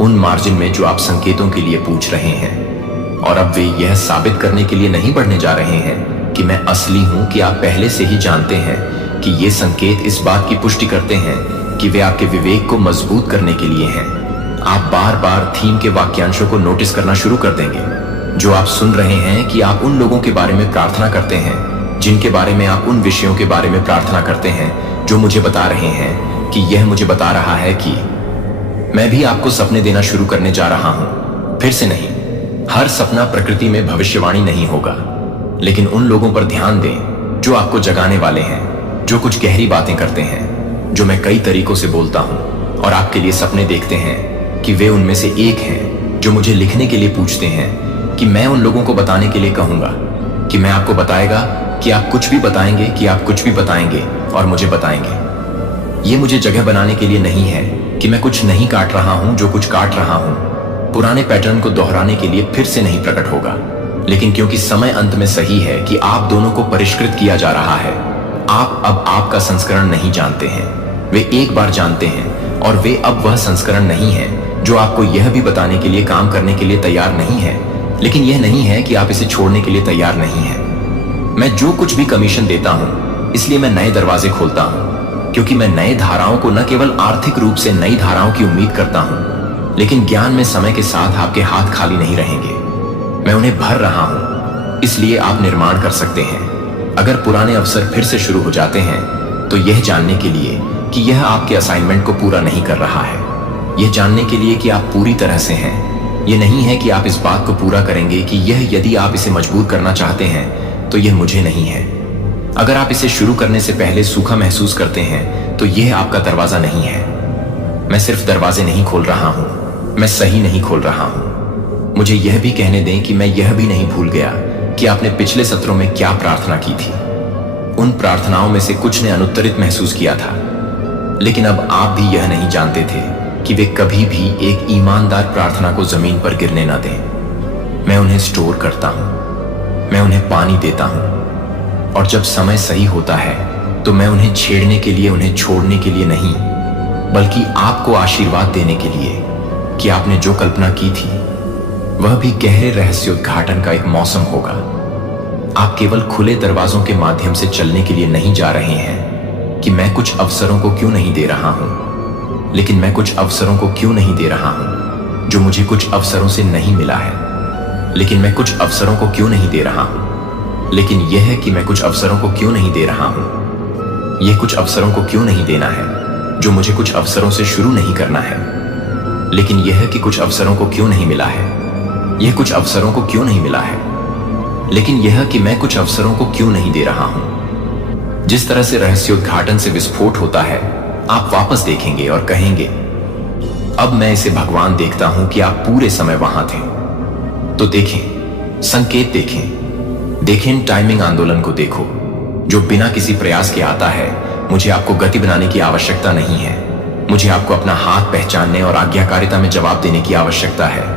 उन मार्जिन में जो आप संकेतों के लिए पूछ रहे हैं। और अब वे यह साबित करने के लिए नहीं बढ़ने जा रहे हैं कि मैं असली हूं, कि आप पहले से ही जानते हैं कि ये संकेत इस बात की पुष्टि करते हैं कि वे आपके विवेक को मजबूत करने के लिए हैं। आप बार बार थीम के वाक्यांशों को नोटिस करना शुरू कर देंगे जो आप सुन रहे हैं, कि आप उन लोगों के बारे में प्रार्थना करते हैं जिनके बारे में आप उन विषयों के बारे में प्रार्थना करते हैं जो मुझे बता रहे हैं कि यह मुझे बता रहा है कि मैं भी आपको सपने देना शुरू करने जा रहा हूं। फिर से नहीं, हर सपना प्रकृति में भविष्यवाणी नहीं होगा, लेकिन उन लोगों पर ध्यान दें जो आपको जगाने वाले हैं, जो कुछ गहरी बातें करते हैं जो मैं कई तरीकों से बोलता हूं, और आपके लिए सपने देखते हैं कि वे उनमें से एक हैं जो मुझे लिखने के लिए पूछते हैं कि मैं उन लोगों को बताने के लिए कहूंगा कि मैं आपको बताएगा कि आप कुछ भी बताएंगे, कि आप कुछ भी बताएंगे और मुझे बताएंगे। ये मुझे जगह बनाने के लिए नहीं है कि मैं कुछ नहीं काट रहा हूं, जो कुछ काट रहा हूं पुराने पैटर्न को दोहराने के लिए फिर से नहीं प्रकट होगा, लेकिन क्योंकि समय अंत में सही है कि आप दोनों को परिष्कृत किया जा रहा है। आप अब आपका संस्करण नहीं जानते हैं, वे एक बार जानते हैं, और वे अब वह संस्करण नहीं है जो आपको यह भी बताने के लिए काम करने के लिए तैयार नहीं है, लेकिन यह नहीं है कि आप इसे छोड़ने के लिए तैयार नहीं हैं। मैं जो कुछ भी कमीशन देता हूं, इसलिए मैं नए दरवाजे खोलता हूं, क्योंकि मैं नए धाराओं को न केवल आर्थिक रूप से नई धाराओं की उम्मीद करता हूं, लेकिन ज्ञान में समय के साथ आपके हाथ खाली नहीं रहेंगे। मैं उन्हें भर रहा हूं, इसलिए आप निर्माण कर सकते हैं। अगर पुराने अवसर फिर से शुरू हो जाते हैं तो यह जानने के लिए कि यह आपके असाइनमेंट को पूरा नहीं कर रहा है, यह जानने के लिए कि आप पूरी तरह से हैं। यह नहीं है कि आप इस बात को पूरा करेंगे कि यह, यदि आप इसे मजबूर करना चाहते हैं तो यह मुझे नहीं है। अगर आप इसे शुरू करने से पहले सूखा महसूस करते हैं तो यह आपका दरवाजा नहीं है। मैं सिर्फ दरवाजे नहीं खोल रहा हूं, मैं सही नहीं खोल रहा हूं। मुझे यह भी कहने दें कि मैं यह भी नहीं भूल गया कि आपने पिछले सत्रों में क्या प्रार्थना की थी। उन प्रार्थनाओं में से कुछ ने अनुत्तरित महसूस किया था, लेकिन अब आप भी यह नहीं जानते थे कि वे कभी भी एक ईमानदार प्रार्थना को जमीन पर गिरने न दें। मैं उन्हें स्टोर करता हूं, मैं उन्हें पानी देता हूं, और जब समय सही होता है तो मैं उन्हें छेड़ने के लिए, उन्हें छोड़ने के लिए नहीं, बल्कि आपको आशीर्वाद देने के लिए कि आपने जो कल्पना की थी वह भी गहरे रहस्योद्घाटन का एक मौसम होगा। आप केवल खुले दरवाजों के माध्यम से चलने के लिए नहीं जा रहे हैं कि मैं कुछ अवसरों को क्यों नहीं दे रहा हूं, लेकिन मैं कुछ अवसरों को क्यों नहीं दे रहा हूं जो मुझे कुछ अवसरों से नहीं मिला है, लेकिन मैं कुछ अवसरों को क्यों नहीं दे रहा हूं, लेकिन यह है कि मैं कुछ अवसरों को क्यों नहीं दे रहा हूं। यह कुछ अवसरों को क्यों नहीं देना है जो मुझे कुछ अवसरों से शुरू नहीं करना है, लेकिन यह है कि कुछ अवसरों को क्यों नहीं मिला है। यह कुछ अवसरों को क्यों नहीं मिला है, लेकिन यह कि मैं कुछ अवसरों को क्यों नहीं दे रहा हूं। जिस तरह से रहस्योद्घाटन से विस्फोट होता है, आप वापस देखेंगे और कहेंगे, अब मैं इसे भगवान देखता हूं कि आप पूरे समय वहां थे। तो देखें, संकेत देखें टाइमिंग आंदोलन को देखो, जो बिना किसी प्रयास के आता है। मुझे आपको गति बनाने की आवश्यकता नहीं है, मुझे आपको अपना हाथ पहचानने और आज्ञाकारिता में जवाब देने की आवश्यकता है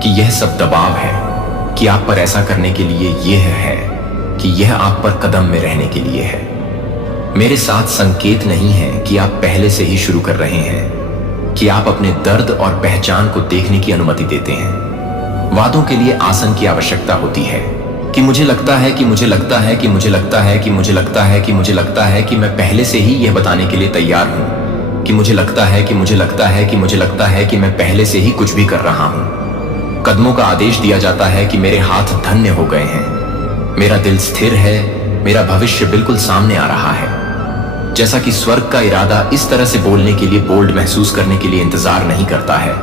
कि यह सब दबाव है कि आप पर ऐसा करने के लिए यह है कि यह आप पर कदम में रहने के लिए है। मेरे साथ संकेत नहीं है कि आप पहले से ही शुरू कर रहे हैं, कि आप अपने दर्द और पहचान को देखने की अनुमति देते हैं। वादों के लिए आसन की आवश्यकता होती है कि मुझे लगता है कि मुझे लगता है कि मुझे लगता है कि मुझे लगता है कि मुझे लगता है कि मैं पहले से ही यह बताने के लिए तैयार हूं, कि मुझे लगता है कि मुझे लगता है कि मुझे लगता है कि मैं पहले से ही कुछ भी कर रहा हूं। कदमों का आदेश दिया जाता है कि मेरे हाथ धन्य हो गए हैं, मेरा दिल स्थिर है, मेरा भविष्य बिल्कुल सामने आ रहा है। जैसा कि स्वर्ग का इरादा इस तरह से बोलने के लिए, बोल्ड महसूस करने के लिए इंतजार नहीं करता है,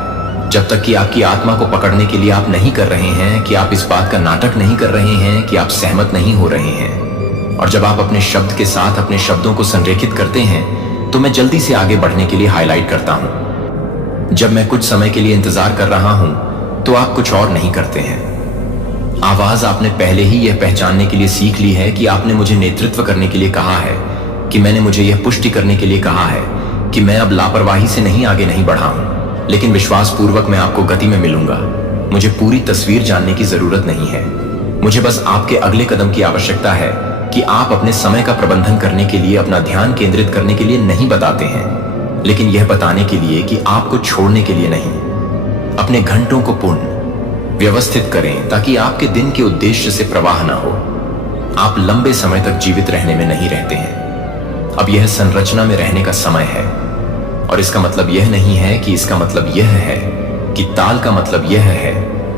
जब तक कि आपकी आत्मा को पकड़ने के लिए आप नहीं कर रहे हैं, कि आप इस बात का नाटक नहीं कर रहे हैं कि आप सहमत नहीं हो रहे हैं। और जब आप अपने शब्द के साथ अपने शब्दों को संरेखित करते हैं तो मैं जल्दी से आगे बढ़ने के लिए हाईलाइट करता हूं। जब मैं कुछ समय के लिए इंतजार कर रहा हूं तो आप कुछ और नहीं करते हैं। आवाज आपने पहले ही यह पहचानने के लिए सीख ली है कि आपने मुझे नेतृत्व करने के लिए कहा है, कि मैंने मुझे यह पुष्टि करने के लिए कहा है कि मैं अब लापरवाही से नहीं आगे नहीं बढ़ा हूं, लेकिन विश्वास पूर्वक मैं आपको गति में मिलूंगा। मुझे पूरी तस्वीर जानने की जरूरत नहीं है, मुझे बस आपके अगले कदम की आवश्यकता है कि आप अपने समय का प्रबंधन करने के लिए, अपना ध्यान केंद्रित करने के लिए नहीं बताते हैं, लेकिन यह बताने के लिए कि आपको छोड़ने के लिए नहीं। अपने घंटों को पूर्ण व्यवस्थित करें ताकि आपके दिन के उद्देश्य से प्रवाह ना हो। आप लंबे समय तक जीवित रहने में नहीं रहते हैं, अब यह संरचना में रहने का समय है। और इसका मतलब यह नहीं है कि इसका मतलब यह है कि ताल का मतलब यह है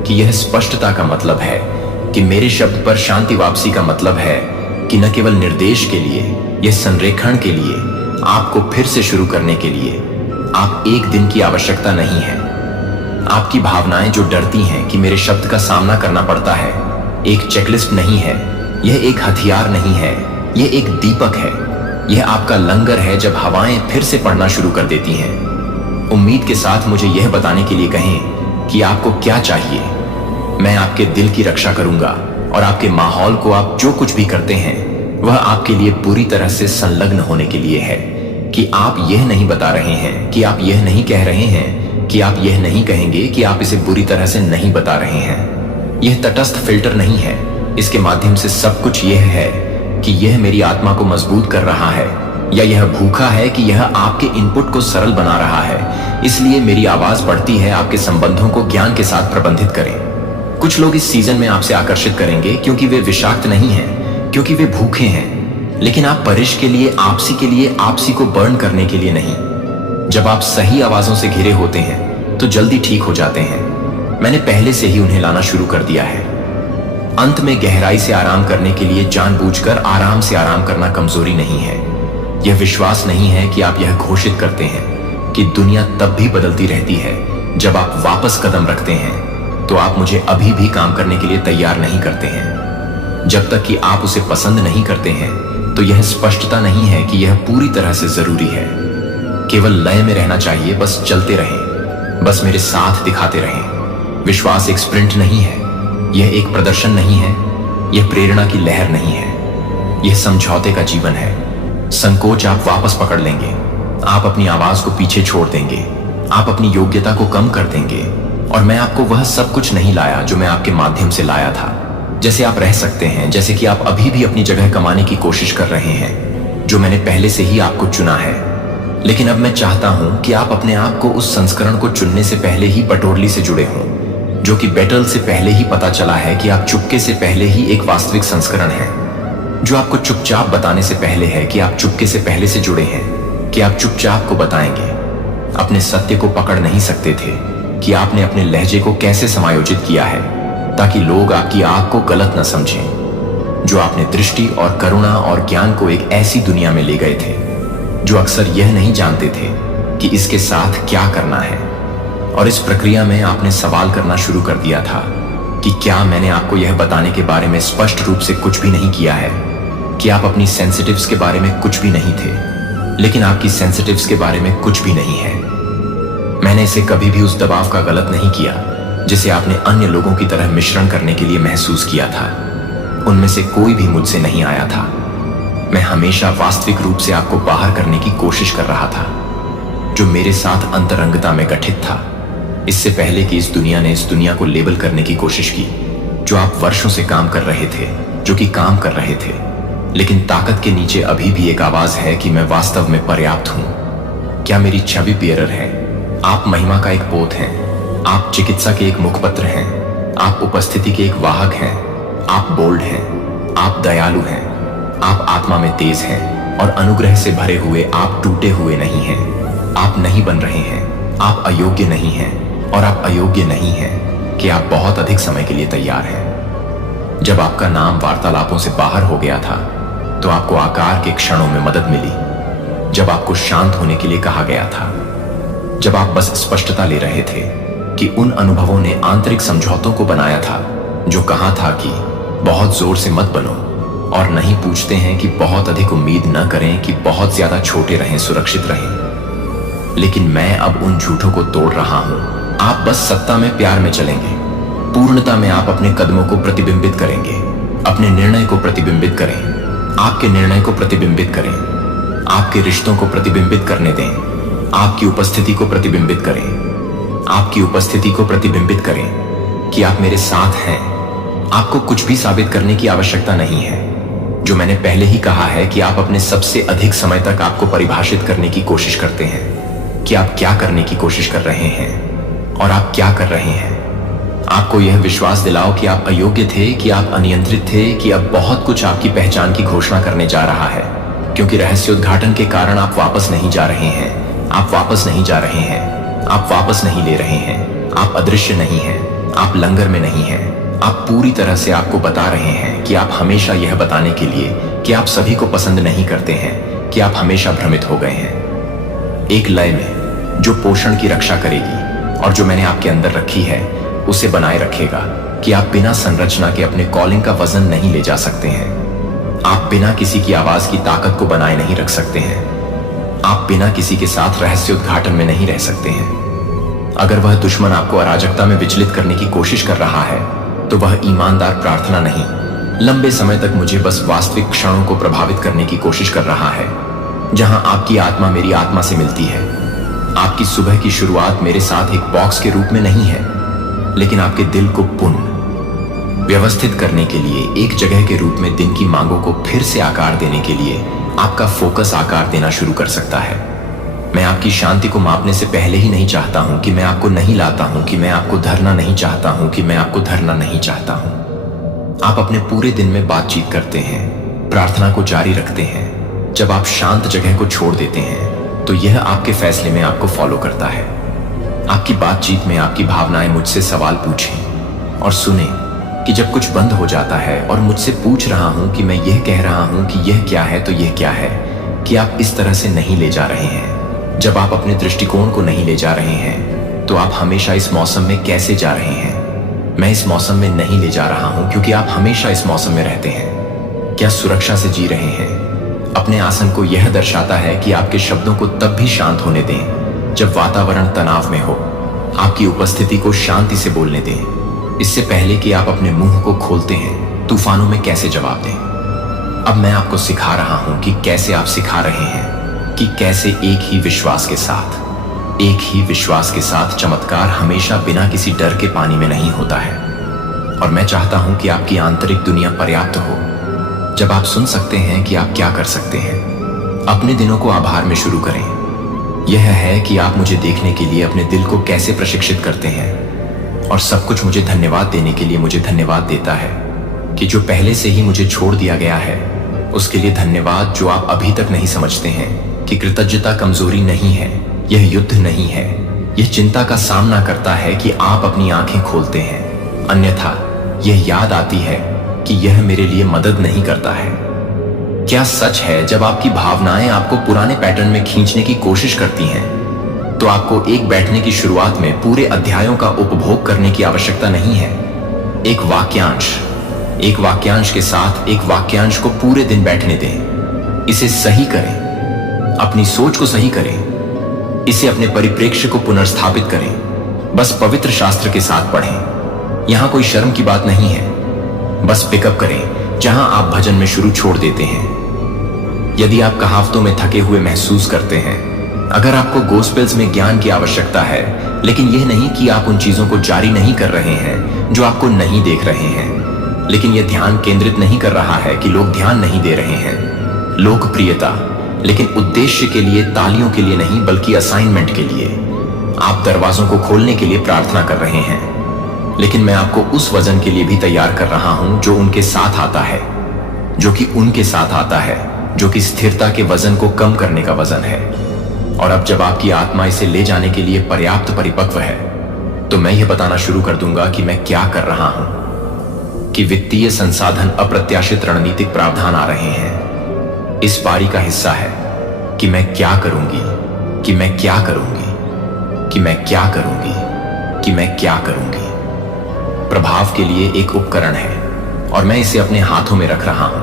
कि यह स्पष्टता का मतलब है कि मेरे शब्द पर शांति वापसी का मतलब है कि न केवल निर्देश के लिए, यह संरेखण के लिए, आपको फिर से शुरू करने के लिए आप एक दिन की आवश्यकता नहीं है। आपकी भावनाएं जो डरती हैं कि मेरे शब्द का सामना करना पड़ता है, एक चेकलिस्ट नहीं है, यह एक हथियार नहीं है, यह एक दीपक है, यह आपका लंगर है जब हवाएं फिर से पड़ना शुरू कर देती हैं। उम्मीद के साथ मुझे यह बताने के लिए कहें कि आपको क्या चाहिए। मैं आपके दिल की रक्षा करूंगा और आपके माहौल को आप जो कुछ भी करते हैं वह आपके लिए पूरी तरह से संलग्न होने के लिए है, कि आप यह नहीं बता रहे हैं, कि आप यह नहीं कह रहे हैं, कि आप यह नहीं कहेंगे कि आप इसे बुरी तरह से नहीं बता रहे हैं। यह तटस्थ फिल्टर नहीं है, इसके माध्यम से सब कुछ यह है कि यह मेरी आत्मा को मजबूत कर रहा है, या यह भूखा है कि यह आपके इनपुट को सरल बना रहा है। इसलिए मेरी आवाज बढ़ती है, आपके संबंधों को ज्ञान के साथ प्रबंधित करें। कुछ लोग इस सीजन में आपसे आकर्षित करेंगे क्योंकि वे विषाक्त नहीं हैं, क्योंकि वे भूखे हैं, लेकिन आप परिश के लिए, आपसी को बर्न करने के लिए नहीं। जब आप सही आवाजों से घिरे होते हैं तो जल्दी ठीक हो जाते हैं। मैंने पहले से ही उन्हें लाना शुरू कर दिया है। अंत में गहराई से आराम करने के लिए जानबूझकर आराम से आराम करना कमजोरी नहीं है। यह विश्वास नहीं है कि आप यह घोषित करते हैं कि दुनिया तब भी बदलती रहती है जब आप वापस कदम रखते हैं, तो आप मुझे अभी भी काम करने के लिए तैयार नहीं करते हैं। जब तक कि आप उसे पसंद नहीं करते हैं तो यह स्पष्टता नहीं है कि यह पूरी तरह से जरूरी है। केवल लय में रहना चाहिए, बस चलते रहें, बस मेरे साथ दिखाते रहें। विश्वास एक स्प्रिंट नहीं है, यह एक प्रदर्शन नहीं है, यह प्रेरणा की लहर नहीं है, यह समझौते का जीवन है। संकोच आप वापस पकड़ लेंगे, आप अपनी आवाज को पीछे छोड़ देंगे, आप अपनी योग्यता को कम कर देंगे, और मैं आपको वह सब कुछ नहीं लाया जो मैं आपके माध्यम से लाया था। जैसे आप रह सकते हैं, जैसे कि आप अभी भी अपनी जगह कमाने की कोशिश कर रहे हैं, जो मैंने पहले से ही आपको चुना है। लेकिन अब मैं चाहता हूं कि आप अपने आप को उस संस्करण को चुनने से पहले ही पटोरली से जुड़े हों, जो कि बैटल से पहले ही पता चला है कि आप चुपके से पहले ही एक वास्तविक संस्करण है, जो आपको चुपचाप बताने से पहले है कि आप चुपके से पहले से जुड़े हैं, कि आप चुपचाप को बताएंगे। अपने सत्य को पकड़ नहीं सकते थे कि आपने अपने लहजे को कैसे समायोजित किया है ताकि लोग आपकी आग को गलत न समझें, जो आपने दृष्टि और करुणा और ज्ञान को एक ऐसी दुनिया में ले गए थे जो अक्सर यह नहीं जानते थे कि इसके साथ क्या करना है। और इस प्रक्रिया में आपने सवाल करना शुरू कर दिया था कि क्या मैंने आपको यह बताने के बारे में स्पष्ट रूप से कुछ भी नहीं किया है, कि आप अपनी सेंसिटिव्स के बारे में कुछ भी नहीं थे, लेकिन आपकी सेंसिटिव्स के बारे में कुछ भी नहीं है। मैंने इसे कभी भी उस दबाव का गलत नहीं किया जिसे आपने अन्य लोगों की तरह मिश्रण करने के लिए महसूस किया था। उनमें से कोई भी मुझसे नहीं आया था। मैं हमेशा वास्तविक रूप से आपको बाहर करने की कोशिश कर रहा था, जो मेरे साथ अंतरंगता में गठित था, इससे पहले कि इस दुनिया ने इस दुनिया को लेबल करने की कोशिश की, जो आप वर्षों से काम कर रहे थे, जो कि काम कर रहे थे। लेकिन ताकत के नीचे अभी भी एक आवाज है कि मैं वास्तव में पर्याप्त हूं। क्या मेरी छवि बियरर है? आप महिमा का एक पोत हैं, आप चिकित्सा के एक मुखपत्र हैं, आप उपस्थिति के एक वाहक हैं, आप बोल्ड हैं, आप दयालु हैं, आप आत्मा में तेज हैं और अनुग्रह से भरे हुए। आप टूटे हुए नहीं हैं, आप नहीं बन रहे हैं, आप अयोग्य नहीं हैं, और आप अयोग्य नहीं हैं कि आप बहुत अधिक समय के लिए तैयार हैं। जब आपका नाम वार्तालापों से बाहर हो गया था तो आपको आकार के क्षणों में मदद मिली, जब आपको शांत होने के लिए कहा गया था, जब आप बस स्पष्टता ले रहे थे कि उन अनुभवों ने आंतरिक समझौतों को बनाया था जो कहा था कि बहुत जोर से मत बनो और नहीं पूछते हैं कि बहुत अधिक उम्मीद न करें, कि बहुत ज्यादा छोटे रहें, सुरक्षित रहें। लेकिन मैं अब उन झूठों को तोड़ रहा हूं। आप बस सत्ता में, प्यार में चलेंगे। पूर्णता में आप अपने कदमों को प्रतिबिंबित करेंगे, अपने निर्णय को प्रतिबिंबित करें, आपके निर्णय को प्रतिबिंबित करें, आपके रिश्तों को प्रतिबिंबित करने दें, आपकी उपस्थिति को प्रतिबिंबित करें, आपकी उपस्थिति को प्रतिबिंबित करें कि आप मेरे साथ हैं। आपको कुछ भी साबित करने की आवश्यकता नहीं है। जो मैंने पहले ही कहा है कि आप अपने सबसे अधिक समय तक आपको परिभाषित करने की कोशिश करते हैं कि आप क्या करने की कोशिश कर रहे हैं और आप क्या कर रहे हैं। आपको यह विश्वास दिलाओ कि आप अयोग्य थे, कि आप अनियंत्रित थे, कि अब बहुत कुछ आपकी पहचान की घोषणा करने जा रहा है, क्योंकि रहस्योद्घाटन के कारण आप वापस नहीं जा रहे हैं, आप वापस नहीं जा रहे हैं, आप वापस नहीं ले रहे हैं, आप अदृश्य नहीं हैं, आप लंगर में नहीं हैं। आप पूरी तरह से आपको बता रहे हैं कि आप हमेशा यह बताने के लिए कि आप सभी को पसंद नहीं करते हैं, कि आप हमेशा भ्रमित हो गए हैं। एक लय में जो पोषण की रक्षा करेगी और जो मैंने आपके अंदर रखी है उसे बनाए रखेगा, कि आप बिना संरचना के अपने कॉलिंग का वजन नहीं ले जा सकते हैं। आप बिना किसी की आवाज की ताकत को बनाए नहीं रख सकते हैं। आप बिना किसी के साथ रहस्योद्घाटन में नहीं रह सकते हैं। अगर वह दुश्मन आपको अराजकता में विचलित करने की कोशिश कर रहा है तो वह ईमानदार प्रार्थना नहीं, लंबे समय तक मुझे बस वास्तविक क्षणों को प्रभावित करने की कोशिश कर रहा है, जहां आपकी आत्मा मेरी आत्मा से मिलती है। आपकी सुबह की शुरुआत मेरे साथ एक बॉक्स के रूप में नहीं है, लेकिन आपके दिल को पुनः व्यवस्थित करने के लिए एक जगह के रूप में दिन की मांगों को फिर से आकार देने के लिए आपका फोकस आकार देना शुरू कर सकता है। मैं आपकी शांति को मापने से पहले ही नहीं चाहता हूं कि मैं आपको नहीं लाता हूं, कि मैं आपको धरना नहीं चाहता हूं, कि मैं आपको धरना नहीं चाहता हूं। आप अपने पूरे दिन में बातचीत करते हैं, प्रार्थना को जारी रखते हैं। जब आप शांत जगह को छोड़ देते हैं तो यह आपके फैसले में आपको फॉलो करता है। आपकी बातचीत में आपकी भावनाएं मुझसे सवाल पूछें और सुने कि जब कुछ बंद हो जाता है और मुझसे पूछ रहा हूं कि मैं यह कह रहा हूं कि यह क्या है, तो यह क्या है, कि आप इस तरह से नहीं ले जा रहे हैं। जब आप अपने दृष्टिकोण को नहीं ले जा रहे हैं तो आप हमेशा इस मौसम में कैसे जा रहे हैं। मैं इस मौसम में नहीं ले जा रहा हूं क्योंकि आप हमेशा इस मौसम में रहते हैं। क्या सुरक्षा से जी रहे हैं? अपने आसन को यह दर्शाता है कि आपके शब्दों को तब भी शांत होने दें जब वातावरण तनाव में हो। आपकी उपस्थिति को शांति से बोलने दें, इससे पहले कि आप अपने मुंह को खोलते हैं तूफानों में कैसे जवाब दें। अब मैं आपको सिखा रहा हूं कि कैसे आप सिखा रहे हैं कि कैसे एक ही विश्वास के साथ चमत्कार हमेशा बिना किसी डर के पानी में नहीं होता है। और मैं चाहता हूं कि आपकी आंतरिक दुनिया पर्याप्त हो जब आप सुन सकते हैं कि आप क्या कर सकते हैं। अपने दिनों को आभार में शुरू करें। यह है कि आप मुझे देखने के लिए अपने दिल को कैसे प्रशिक्षित करते हैं और सब कुछ मुझे धन्यवाद देने के लिए मुझे धन्यवाद देता है, कि जो पहले से ही मुझे छोड़ दिया गया है उसके लिए धन्यवाद। जो आप अभी तक नहीं समझते हैं कि कृतज्ञता कमजोरी नहीं है, यह युद्ध नहीं है, यह चिंता का सामना करता है कि आप अपनी आंखें खोलते हैं। अन्यथा यह याद आती है कि यह मेरे लिए मदद नहीं करता है। क्या सच है जब आपकी भावनाएं आपको पुराने पैटर्न में खींचने की कोशिश करती हैं तो आपको एक बैठने की शुरुआत में पूरे अध्यायों का उपभोग करने की आवश्यकता नहीं है। एक वाक्यांश के साथ एक वाक्यांश को पूरे दिन बैठने दें। इसे सही करें, अपनी सोच को सही करें, इसे अपने परिप्रेक्ष्य को पुनर्स्थापित करें। बस पवित्र शास्त्र के साथ पढ़ें। यहां कोई शर्म की बात नहीं है। बस पिकअप करें जहां आप भजन में शुरू छोड़ देते हैं। यदि आप कहावतों में थके हुए महसूस करते हैं, अगर आपको गोस्पेल्स में ज्ञान की आवश्यकता है, लेकिन यह नहीं कि आप उन चीजों को जारी नहीं कर रहे हैं जो आपको नहीं देख रहे हैं, लेकिन यह ध्यान केंद्रित नहीं कर रहा है कि लोग ध्यान नहीं दे रहे हैं। लोकप्रियता, लेकिन उद्देश्य के लिए, तालियों के लिए नहीं बल्कि असाइनमेंट के लिए। आप दरवाजों को खोलने के लिए प्रार्थना कर रहे हैं, लेकिन मैं आपको उस वजन के लिए भी तैयार कर रहा हूं जो उनके साथ आता है, जो कि स्थिरता के वजन को कम करने का वजन है। और अब जब आपकी आत्मा इसे ले जाने के लिए पर्याप्त परिपक्व है तो मैं यह बताना शुरू कर दूंगा कि मैं क्या कर रहा हूं, कि वित्तीय संसाधन अप्रत्याशित रणनीतिक प्रावधान आ रहे हैं। इस पारी का हिस्सा है कि मैं क्या करूंगी, कि मैं क्या करूंगी, कि मैं क्या करूंगी, कि मैं क्या करूंगी। प्रभाव के लिए एक उपकरण है और मैं इसे अपने हाथों में रख रहा हूं।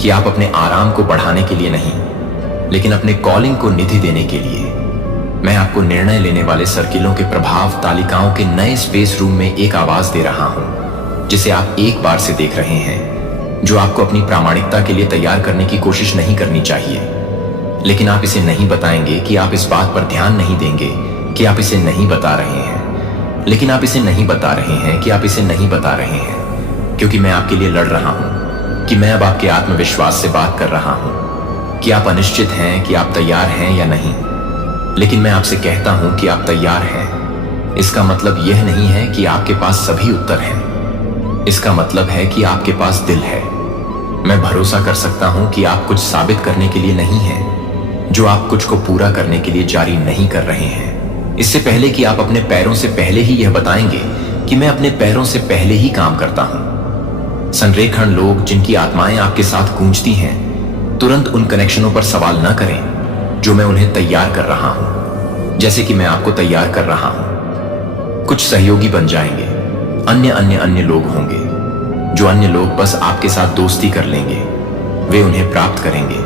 कि आप अपने आराम को बढ़ाने के लिए नहीं, लेकिन अपने कॉलिंग को निधि देने के लिए मैं आपको निर्णय लेने वाले सर्किलों के प्रभाव तालिकाओं के नए स्पेस रूम में एक आवाज दे रहा हूं, जिसे आप एक बार से देख रहे हैं, जो आपको अपनी प्रामाणिकता के लिए तैयार करने की कोशिश नहीं करनी चाहिए। लेकिन आप इसे नहीं बताएंगे कि आप इस बात पर ध्यान नहीं देंगे कि आप इसे नहीं बता रहे हैं, लेकिन आप इसे नहीं बता रहे हैं कि आप इसे नहीं बता रहे हैं, क्योंकि मैं आपके लिए लड़ रहा हूं, कि मैं अब आपके आत्मविश्वास से बात कर रहा हूं, कि आप अनिश्चित हैं कि आप तैयार हैं या नहीं। लेकिन मैं आपसे कहता हूं कि आप तैयार हैं। इसका मतलब यह नहीं है कि आपके पास सभी उत्तर हैं। इसका मतलब है कि आपके पास दिल है। मैं भरोसा कर सकता हूं कि आप कुछ साबित करने के लिए नहीं हैं, जो आप कुछ को पूरा करने के लिए जारी नहीं कर रहे हैं। इससे पहले कि आप अपने पैरों से पहले ही यह बताएंगे कि मैं अपने पैरों से पहले ही काम करता हूं। संरेखण लोग जिनकी आत्माएं आपके साथ गूंजती हैं, तुरंत उन कनेक्शनों पर सवाल न करें जो मैं उन्हें तैयार कर रहा हूं, जैसे कि मैं आपको तैयार कर रहा हूं। कुछ सहयोगी बन जाएंगे, अन्य लोग होंगे, जो अन्य लोग बस आपके साथ दोस्ती कर लेंगे। वे उन्हें प्राप्त करेंगे।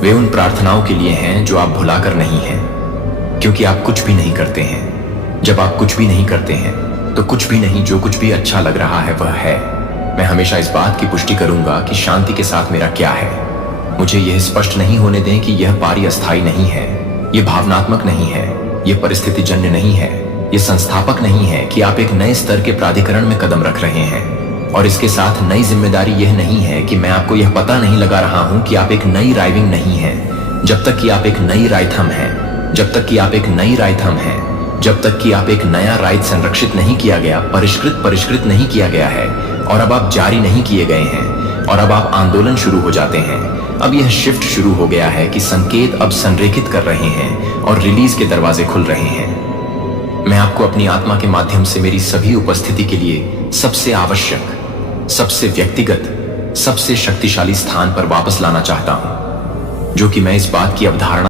वे उन प्रार्थनाओं के लिए हैं जो आप भुलाकर नहीं हैं, क्योंकि आप कुछ भी नहीं करते हैं। जब आप कुछ भी नहीं करते हैं तो कुछ भी नहीं, जो कुछ भी अच्छा लग रहा है वह है। मैं हमेशा इस बात की पुष्टि करूंगा कि शांति के साथ मेरा क्या है। मुझे यह स्पष्ट नहीं होने दें कि यह पारी अस्थायी नहीं है, यह भावनात्मक नहीं है, यह परिस्थिति जन्य नहीं है, यह संस्थापक नहीं है कि आप एक नए स्तर के प्राधिकरण में कदम रख रहे हैं। और इसके साथ नई जिम्मेदारी यह नहीं है कि मैं आपको यह पता नहीं लगा रहा हूं कि आप एक नई राइविंग नहीं है, जब तक कि आप एक नई राइथम हैं, जब तक कि आप एक नई राइथम हैं, जब तक कि आप एक नया राइथ संरक्षित नहीं किया गया, परिष्कृत नहीं किया गया है, और अब आप जारी नहीं किए गए हैं, और अब आप आंदोलन शुरू हो जाते हैं। अब यह शिफ्ट शुरू हो गया है कि संकेत अब संरेखित कर रहे हैं और रिलीज के दरवाजे खुल रहे हैं। मैं आपको अपनी आत्मा के माध्यम से मेरी सभी उपस्थिति के लिए सबसे आवश्यक, सबसे व्यक्तिगत, सबसे शक्तिशाली स्थान पर वापस लाना चाहता हूं, जो कि मैं इस बात की अवधारणा